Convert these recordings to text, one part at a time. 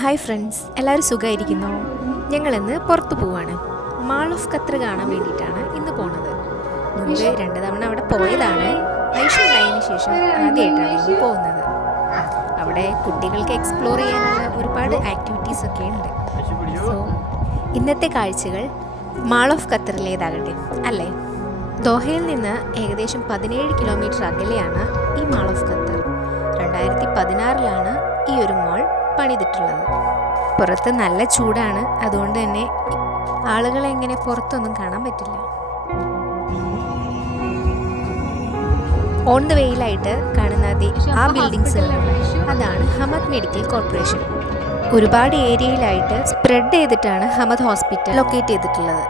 Hi friends, എല്ലാവരും സുഖമായിരിക്കുന്നോ? ഞങ്ങളിന്ന് പുറത്തു പോവാണ്. മാൾ ഓഫ് ഖത്തർ കാണാൻ വേണ്ടിയിട്ടാണ് ഇന്ന് പോണത്. മുമ്പ് 2 തവണ അവിടെ പോയതാണ്. ഐഷു ഉണ്ടായതിനു ശേഷം ആദ്യമായിട്ടാണ് ഇന്ന് പോകുന്നത്. അവിടെ കുട്ടികൾക്ക് എക്സ്പ്ലോർ ചെയ്യാനുള്ള ഒരുപാട് ആക്ടിവിറ്റീസ് ഒക്കെ ഉണ്ട്. സോ ഇന്നത്തെ കാഴ്ചകൾ മാൾ ഓഫ് ഖത്തറിലേതാകട്ടെ അല്ലേ? ദോഹയിൽ നിന്ന് ഏകദേശം 17 കിലോമീറ്റർ അകലെയാണ് ഈ മാൾ ഓഫ് ഖത്തർ. 2016 ഈ ഒരു മാൾ പണിതിട്ടുള്ളത്. പുറത്ത് നല്ല ചൂടാണ്, അതുകൊണ്ട് തന്നെ ആളുകളെ എങ്ങനെ പുറത്തൊന്നും കാണാൻ പറ്റില്ല. ഓൺ ദ വേയിലായിട്ട് കാണുന്ന ആ ബിൽഡിങ്സ് അതാണ് ഹമദ് മെഡിക്കൽ കോർപ്പറേഷൻ. ഒരുപാട് ഏരിയയിലായിട്ട് സ്പ്രെഡ് ചെയ്തിട്ടാണ് ഹമദ് ഹോസ്പിറ്റൽ ലൊക്കേറ്റ് ചെയ്തിട്ടുള്ളത്.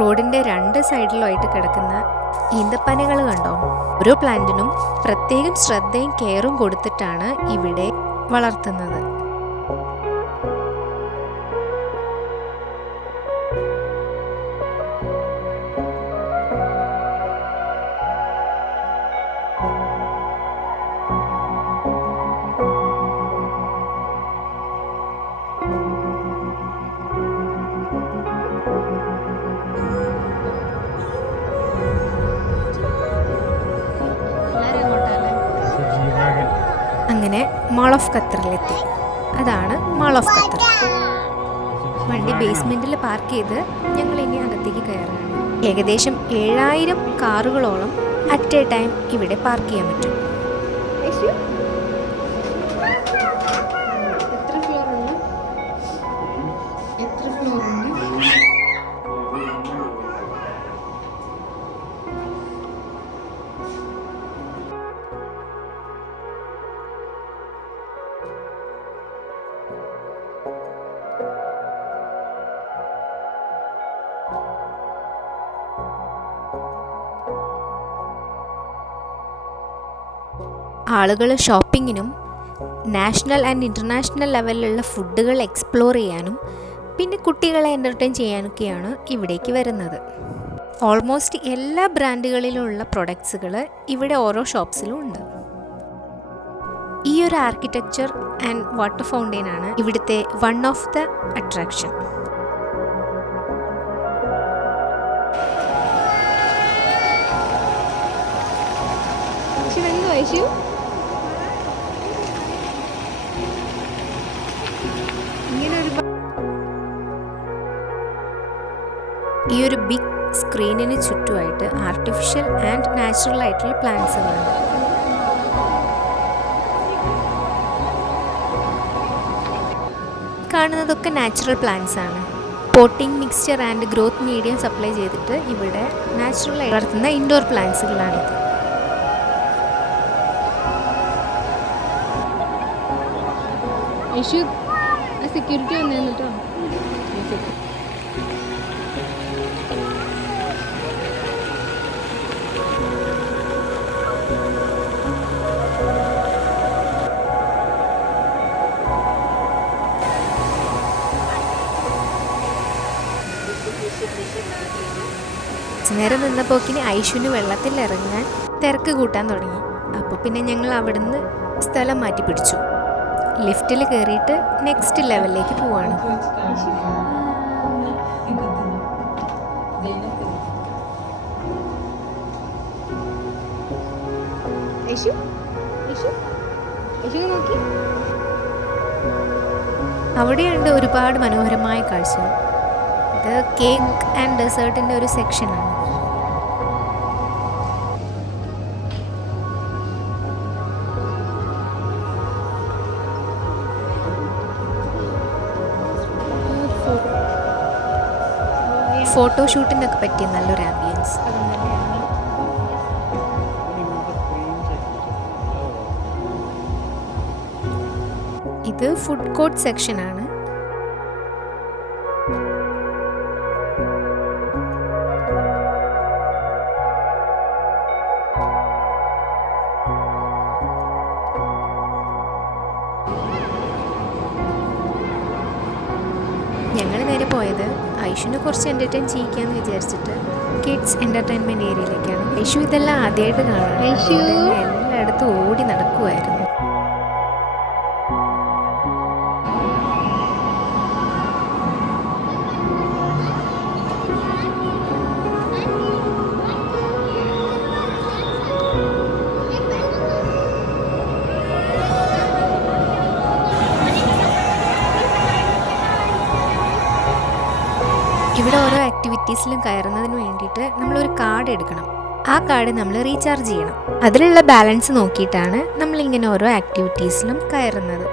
റോഡിൻ്റെ 2 സൈഡിലുമായിട്ട് കിടക്കുന്ന ഈന്തപ്പനകൾ കണ്ടോ? ഓരോ പ്ലാന്റിനും പ്രത്യേകം ശ്രദ്ധയും കെയറും കൊടുത്തിട്ടാണ് ഇവിടെ വളർത്തുന്നത്. അങ്ങനെ മാൾ ഓഫ് ഖത്തറിലെത്തി. അതാണ് മാൾ ഓഫ് ഖത്തർ. വണ്ടി ബേസ്മെൻറ്റിൽ പാർക്ക് ചെയ്ത് ഞങ്ങൾ ഇനി അകത്തേക്ക് കയറാണ്. ഏകദേശം 7000 കാറുകളോളം അറ്റ് എ ടൈം ഇവിടെ പാർക്ക് ചെയ്യാൻ പറ്റും. ആളുകൾ ഷോപ്പിങ്ങിനും നാഷണൽ ആൻഡ് ഇൻ്റർനാഷണൽ ലെവലിലുള്ള ഫുഡുകൾ എക്സ്പ്ലോർ ചെയ്യാനും പിന്നെ കുട്ടികളെ എൻ്റർടൈൻ ചെയ്യാനൊക്കെയാണ് ഇവിടേക്ക് വരുന്നത്. ഓൾമോസ്റ്റ് എല്ലാ ബ്രാൻഡുകളിലുള്ള പ്രൊഡക്ട്സുകൾ ഇവിടെ ഓരോ ഷോപ്സിലും ഉണ്ട്. ഈ ഒരു ആർക്കിടെക്ചർ ആൻഡ് വാട്ടർ ഫൗണ്ടെയിനാണ് ഇവിടുത്തെ വൺ ഓഫ് ദ അട്രാക്ഷൻ. ഈ ഒരു ബിഗ് സ്ക്രീനിന് ചുറ്റുമായിട്ട് ആർട്ടിഫിഷ്യൽ ആൻഡ് നാച്ചുറൽ ആയിട്ടുള്ള പ്ലാന്റ്സുകളുണ്ട്. കാണുന്നതൊക്കെ നാച്ചുറൽ പ്ലാന്റ്സ് ആണ്. Potting mixture and growth medium supply ചെയ്തിട്ട് ഇവിടെ നാച്ചുറലായി വളർത്തുന്ന ഇൻഡോർ പ്ലാന്റ്സുകളാണിത്. സെക്യൂരിറ്റി വന്നിട്ടോ. നേരം നിന്നപ്പോക്കിന് ഐഷുവിന് വെള്ളത്തിൽ ഇറങ്ങാൻ തിരക്ക് കൂട്ടാൻ തുടങ്ങി. അപ്പോൾ പിന്നെ ഞങ്ങൾ അവിടുന്ന് സ്ഥലം മാറ്റി പിടിച്ചു. ലിഫ്റ്റിൽ കയറിയിട്ട് നെക്സ്റ്റ് ലെവലിലേക്ക് പോവാണ്. അവിടെയുണ്ട് ഒരുപാട് മനോഹരമായ കാഴ്ചകൾ. ഇത് കേക്ക് ആൻഡ് ഡെസേർട്ടിൻ്റെ ഒരു സെക്ഷനാണ്. ഫോട്ടോഷൂട്ടിനൊക്കെ പറ്റിയ നല്ലൊരു ആംബിയൻസ്. ഇത് ഫുഡ് കോർട്ട് സെക്ഷനാണ്. നേരെ പോയത് ഐഷുവിനെ കുറച്ച് എൻ്റർടൈൻ ചെയ്യിക്കാമെന്ന് വിചാരിച്ചിട്ട് കിഡ്സ് എൻ്റർടൈൻമെൻറ്റ് ഏരിയയിലേക്കാണ്. ഐഷു ഇതെല്ലാം ആദ്യമായിട്ട് കാണാൻ എല്ലായിടത്തും ഓടി നടക്കുമായിരുന്നു. ഇവിടെ ഓരോ ആക്ടിവിറ്റീസിലും കയറുന്നതിന് വേണ്ടിയിട്ട് നമ്മളൊരു കാർഡ് എടുക്കണം. ആ കാർഡ് നമ്മൾ റീചാർജ് ചെയ്യണം. അതിലുള്ള ബാലൻസ് നോക്കിയിട്ടാണ് നമ്മളിങ്ങനെ ഓരോ ആക്ടിവിറ്റീസിലും കയറുന്നത്.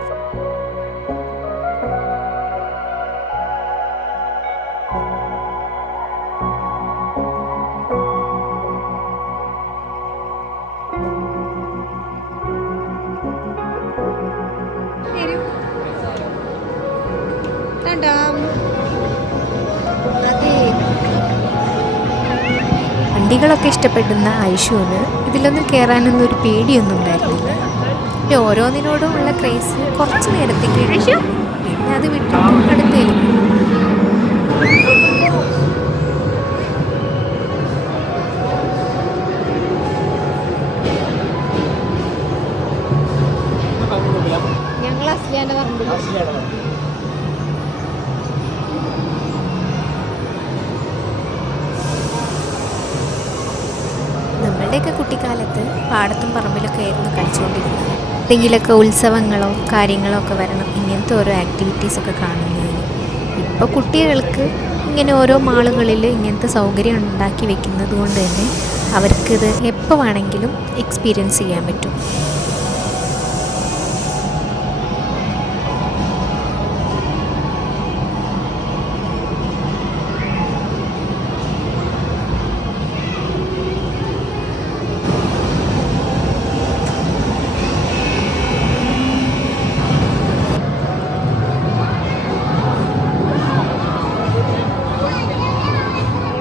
വണ്ടികളൊക്കെ ഇഷ്ടപ്പെടുന്ന ഐഷുവിന് ഇതിലൊന്നും കയറാനൊന്നും ഒരു പേടിയൊന്നും ഉണ്ടായിരുന്നില്ല. പിന്നെ ഓരോന്നിനോടും ഉള്ള ക്രേസ് കുറച്ച് നേരത്തേക്ക് പിന്നെ അത് വിട്ടിട്ട് അടുത്തേലും. ഞങ്ങൾ അസ്ലിയാൻ്റെ പറമ്പിൽ നമ്മളുടെയൊക്കെ കുട്ടിക്കാലത്ത് പാടത്തും പറമ്പിലൊക്കെ ആയിരുന്നു കളിച്ചുകൊണ്ടിരുന്നത്. എന്തെങ്കിലുമൊക്കെ ഉത്സവങ്ങളോ കാര്യങ്ങളോ ഒക്കെ വരണം ഇങ്ങനത്തെ ഓരോ ആക്ടിവിറ്റീസൊക്കെ കാണുന്നതിന്. ഇപ്പോൾ കുട്ടികൾക്ക് ഇങ്ങനെ ഓരോ മാളുകളിൽ ഇങ്ങനത്തെ സൗകര്യം ഉണ്ടാക്കി വെക്കുന്നത് കൊണ്ട് തന്നെ അവർക്കിത് എപ്പോൾ വേണമെങ്കിലും എക്സ്പീരിയൻസ് ചെയ്യാൻ പറ്റും.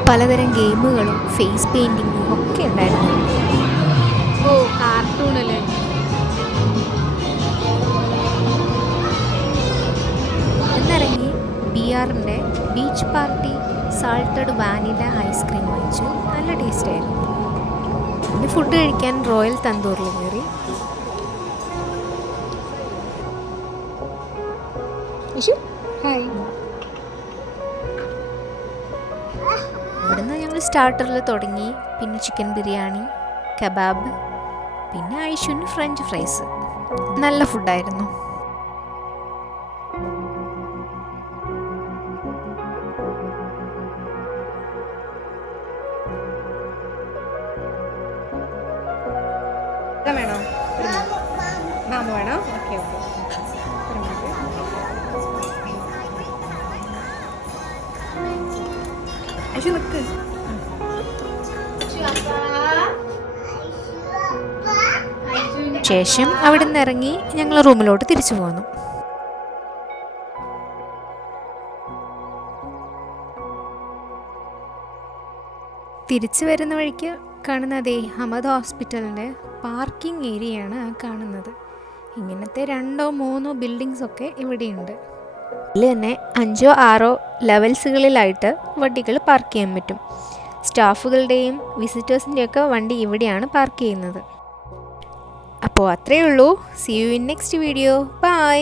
പലതരം ഗെയിമുകളും ഫേസ് പെയിൻറ്റിങ്ങും ഒക്കെ ഉണ്ടായിരുന്നു. ഓ കാർട്ടൂണല്ലേ. എന്നിറങ്ങി BRൻ്റെ beach party salted vanilla ice cream വാങ്ങിച്ചു. നല്ല ടേസ്റ്റ് ആയിരുന്നു. പിന്നെ ഫുഡ് കഴിക്കാൻ റോയൽ തന്തൂറിൽ കയറി. ഹായ്. ഇവിടുന്ന് ഞങ്ങൾ സ്റ്റാർട്ടറിൽ തുടങ്ങി. പിന്നെ ചിക്കൻ ബിരിയാണി, കബാബ്, പിന്നെ ഐഷുവിന് ഫ്രഞ്ച് ഫ്രൈസ്. നല്ല ഫുഡായിരുന്നു. വേണോ മാമ വേണോ? Okay okay. ഐഷു നിൽക്ക്. ശേഷം അവിടെ നിന്ന് ഇറങ്ങി ഞങ്ങൾ റൂമിലോട്ട് തിരിച്ചു പോന്നു. തിരിച്ചു വരുന്ന വഴിക്ക് കാണുന്ന അതേ ഹമദ് ഹോസ്പിറ്റലിൻ്റെ പാർക്കിംഗ് ഏരിയയാണ് ആ കാണുന്നത്. ഇങ്ങനത്തെ 2 or 3 ബിൽഡിങ്സ് ഒക്കെ ഇവിടെയുണ്ട്. ഇതിൽ തന്നെ 5 or 6 ലെവൽസുകളിലായിട്ട് വണ്ടികൾ പാർക്ക് ചെയ്യാൻ പറ്റും. സ്റ്റാഫുകളുടെയും വിസിറ്റേഴ്സിൻ്റെയൊക്കെ വണ്ടി ഇവിടെയാണ് പാർക്ക് ചെയ്യുന്നത്. അപ്പോൾ അത്രയേ ഉള്ളൂ. See you in next video. By.